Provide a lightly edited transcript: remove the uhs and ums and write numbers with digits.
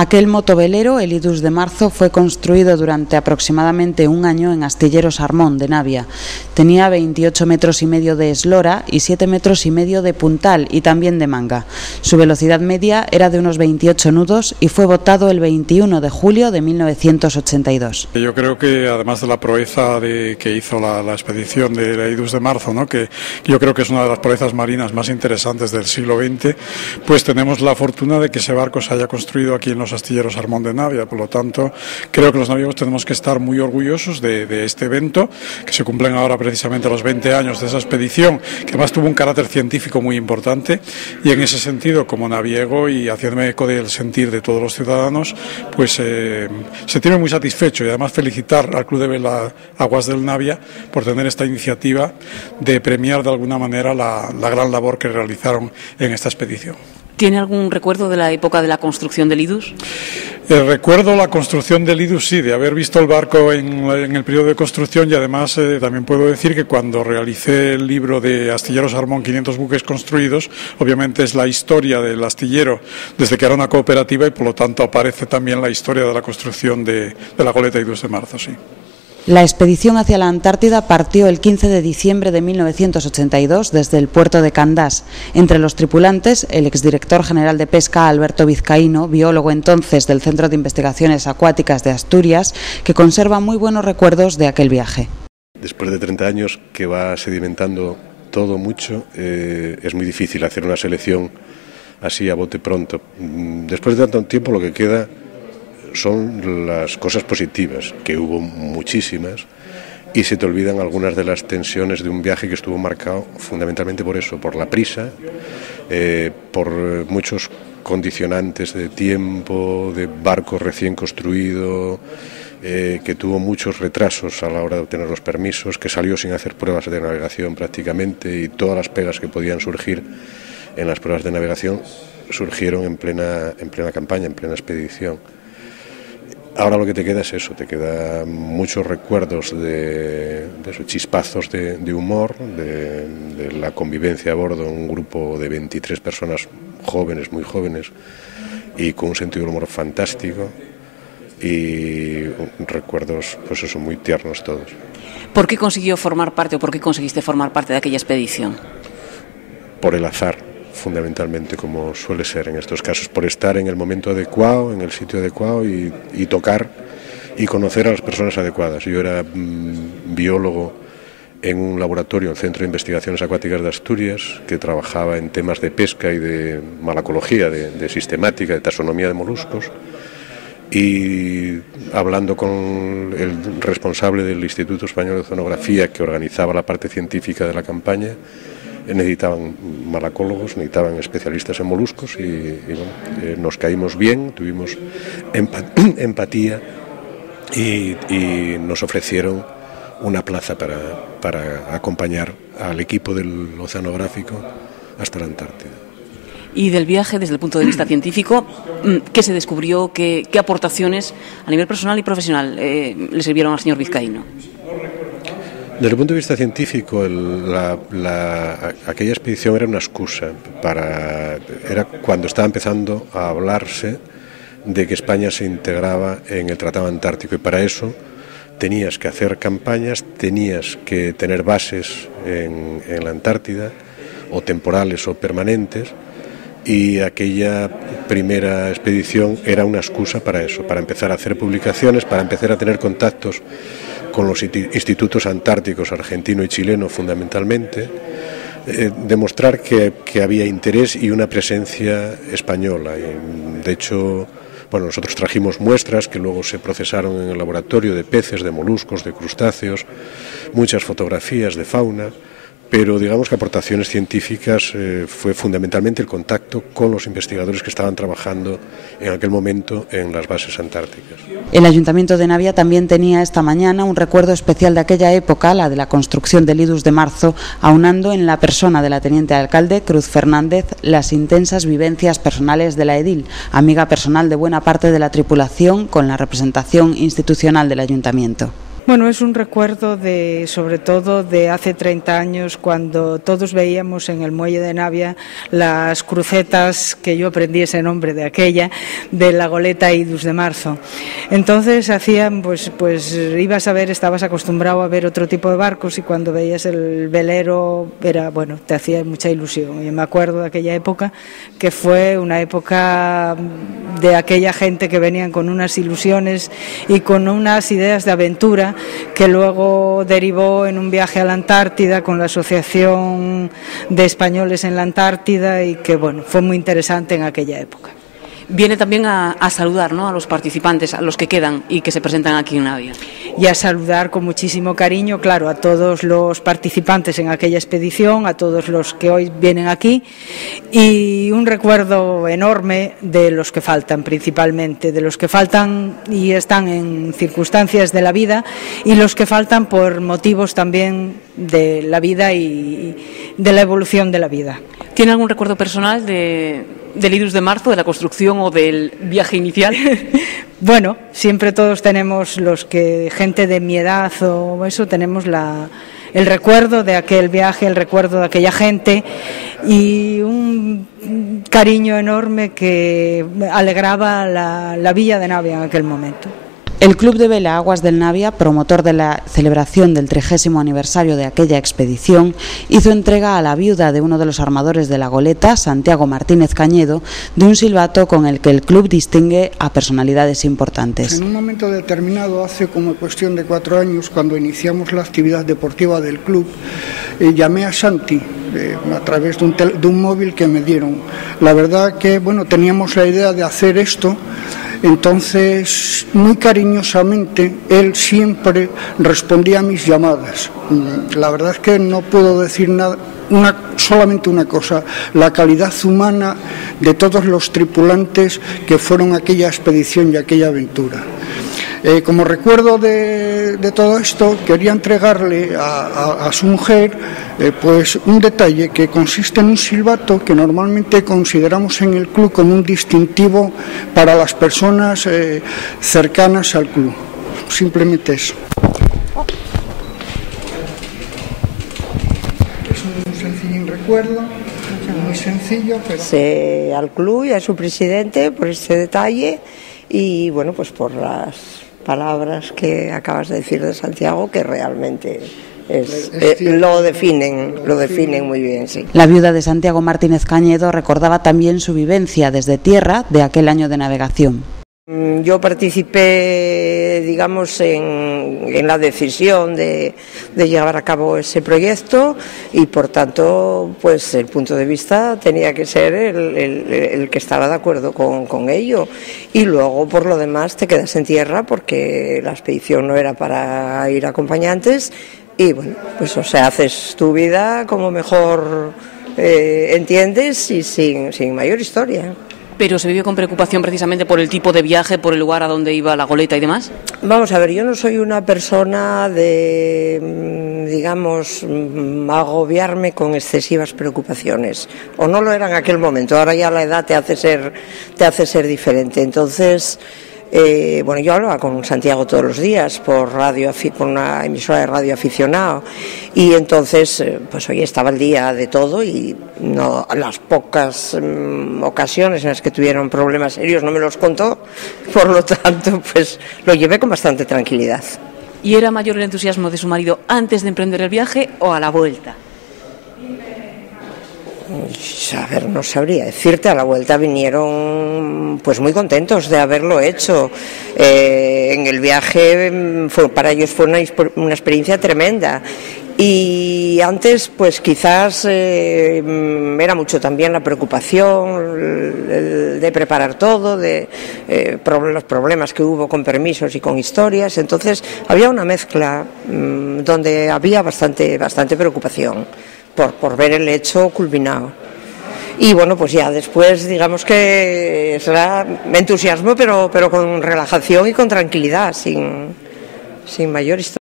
Aquel motovelero, el Idus de Marzo, fue construido durante aproximadamente un año en Astilleros Armón de Navia. Tenía 28 metros y medio de eslora y 7 metros y medio de puntal y también de manga. Su velocidad media era de unos 28 nudos y fue botado el 21 de julio de 1982. Yo creo que además de la proeza que hizo la expedición de la Idus de Marzo, ¿no?, que yo creo que es una de las proezas marinas más interesantes del siglo XX, pues tenemos la fortuna de que ese barco se haya construido aquí en los Astilleros Armón de Navia. Por lo tanto, creo que los naviegos tenemos que estar muy orgullosos de este evento, que se cumplen ahora precisamente los 20 años de esa expedición, que además tuvo un carácter científico muy importante, y en ese sentido, como naviego y haciéndome eco del sentir de todos los ciudadanos, pues sentirme muy satisfecho y además felicitar al Club de Vela Aguas del Navia por tener esta iniciativa de premiar de alguna manera la gran labor que realizaron en esta expedición. ¿Tiene algún recuerdo de la época de la construcción del Idus? Recuerdo la construcción del Idus, sí, de haber visto el barco en el periodo de construcción, y además también puedo decir que cuando realicé el libro de Astilleros Armón, 500 buques construidos, obviamente es la historia del astillero desde que era una cooperativa, y por lo tanto aparece también la historia de la construcción de la goleta Idus de Marzo, sí. La expedición hacia la Antártida partió el 15 de diciembre de 1982 desde el puerto de Candás. Entre los tripulantes, el exdirector general de Pesca, Alberto Vizcaíno, biólogo entonces del Centro de Investigaciones Acuáticas de Asturias, que conserva muy buenos recuerdos de aquel viaje. Después de 30 años que va sedimentando todo mucho, es muy difícil hacer una selección así a bote pronto. Después de tanto tiempo lo que queda son las cosas positivas, que hubo muchísimas, y se te olvidan algunas de las tensiones de un viaje que estuvo marcado fundamentalmente por eso, por la prisa, por muchos condicionantes de tiempo, de barco recién construido, que tuvo muchos retrasos a la hora de obtener los permisos, que salió sin hacer pruebas de navegación prácticamente, y todas las pegas que podían surgir en las pruebas de navegación surgieron en plena campaña, en plena expedición. Ahora lo que te queda es eso, te quedan muchos recuerdos de esos chispazos de humor, de la convivencia a bordo, un grupo de 23 personas jóvenes, muy jóvenes, y con un sentido del humor fantástico, y recuerdos, pues eso, muy tiernos todos. ¿Por qué consiguió formar parte, o por qué conseguiste formar parte de aquella expedición? Por el azar, fundamentalmente, como suele ser en estos casos, por estar en el momento adecuado, en el sitio adecuado, y tocar y conocer a las personas adecuadas. Yo era biólogo en un laboratorio, un centro de investigaciones acuáticas de Asturias, que trabajaba en temas de pesca y de malacología, de sistemática, de taxonomía de moluscos, y hablando con el responsable del Instituto Español de Oceanografía, que organizaba la parte científica de la campaña, necesitaban malacólogos, necesitaban especialistas en moluscos, y bueno, nos caímos bien, tuvimos empatía, y nos ofrecieron una plaza para acompañar al equipo del oceanográfico hasta la Antártida. Y del viaje, desde el punto de vista científico, ¿qué se descubrió? ¿Qué aportaciones a nivel personal y profesional le sirvieron al señor Vizcaíno? Desde el punto de vista científico, aquella expedición era una excusa era cuando estaba empezando a hablarse de que España se integraba en el Tratado Antártico, y para eso tenías que hacer campañas, tenías que tener bases en la Antártida, o temporales o permanentes, y aquella primera expedición era una excusa para eso, para empezar a hacer publicaciones, para empezar a tener contactos con los institutos antárticos argentino y chileno fundamentalmente, demostrar que había interés y una presencia española. Y, de hecho, bueno, nosotros trajimos muestras que luego se procesaron en el laboratorio de peces, de moluscos, de crustáceos, muchas fotografías de fauna, pero digamos que aportaciones científicas fue fundamentalmente el contacto con los investigadores que estaban trabajando en aquel momento en las bases antárticas. El Ayuntamiento de Navia también tenía esta mañana un recuerdo especial de aquella época, la de la construcción del Idus de Marzo, aunando en la persona de la teniente alcalde Cruz Fernández las intensas vivencias personales de la edil, amiga personal de buena parte de la tripulación, con la representación institucional del Ayuntamiento. Bueno, es un recuerdo sobre todo de hace 30 años, cuando todos veíamos en el muelle de Navia las crucetas, que yo aprendí ese nombre de aquella, de la goleta Idus de Marzo. Entonces hacían, pues ibas a ver, estabas acostumbrado a ver otro tipo de barcos, y cuando veías el velero te hacía mucha ilusión. Y me acuerdo de aquella época, que fue una época de aquella gente que venían con unas ilusiones y con unas ideas de aventura, que luego derivó en un viaje a la Antártida con la Asociación de Españoles en la Antártida, y que fue muy interesante en aquella época. Viene también a saludar, ¿no?, a los participantes, a los que quedan y que se presentan aquí en Navia. Y a saludar con muchísimo cariño, claro, a todos los participantes en aquella expedición, a todos los que hoy vienen aquí, y un recuerdo enorme de los que faltan, principalmente, de los que faltan y están en circunstancias de la vida, y los que faltan por motivos también de la vida y de la evolución de la vida. ¿Tiene algún recuerdo personal del Idus de Marzo, de la construcción o del viaje inicial? Bueno, siempre todos tenemos, gente de mi edad o eso, tenemos el recuerdo de aquel viaje, el recuerdo de aquella gente, y un cariño enorme que alegraba la villa de Navia en aquel momento. El Club de Vela Aguas del Navia, promotor de la celebración del 30º aniversario de aquella expedición, hizo entrega a la viuda de uno de los armadores de la goleta, Santiago Martínez Cañedo, de un silbato con el que el club distingue a personalidades importantes. En un momento determinado, hace como cuestión de 4 años, cuando iniciamos la actividad deportiva del club, llamé a Santi a través de un móvil que me dieron. La verdad que teníamos la idea de hacer esto. Entonces, muy cariñosamente, él siempre respondía a mis llamadas. La verdad es que no puedo decir nada, solamente una cosa: la calidad humana de todos los tripulantes que fueron a aquella expedición y a aquella aventura. Como recuerdo de todo esto, quería entregarle a su mujer un detalle que consiste en un silbato que normalmente consideramos en el club como un distintivo para las personas cercanas al club. Simplemente eso. Es un sencillo recuerdo, muy sencillo, pero... Al club y a su presidente por este detalle, y pues por las palabras que acabas de decir de Santiago, que realmente lo definen muy bien, sí. La viuda de Santiago Martínez Cañedo recordaba también su vivencia desde tierra de aquel año de navegación. Yo participé, digamos, en la decisión de llevar a cabo ese proyecto, y por tanto, pues el punto de vista tenía que ser el que estaba de acuerdo con ello. Y luego, por lo demás, te quedas en tierra, porque la expedición no era para ir acompañantes, y haces tu vida como mejor entiendes, y sin mayor historia. ¿Pero se vivió con preocupación precisamente por el tipo de viaje, por el lugar a donde iba la goleta y demás? Vamos a ver, yo no soy una persona de, digamos, agobiarme con excesivas preocupaciones, o no lo era en aquel momento. Ahora ya la edad te hace ser diferente. Entonces, yo hablaba con Santiago todos los días por una emisora de radio aficionado, y entonces hoy estaba al día de todo, y no, las pocas ocasiones en las que tuvieron problemas serios no me los contó, por lo tanto lo llevé con bastante tranquilidad. ¿Y era mayor el entusiasmo de su marido antes de emprender el viaje o a la vuelta? A ver, no sabría decirte. A la vuelta vinieron muy contentos de haberlo hecho. En el viaje para ellos fue una experiencia tremenda. Y antes, quizás era mucho también la preocupación de preparar todo, de los problemas que hubo con permisos y con historias. Entonces había una mezcla donde había bastante preocupación por ver el hecho culminado. Y ya después, digamos que será entusiasmo, pero con relajación y con tranquilidad, sin mayor historia.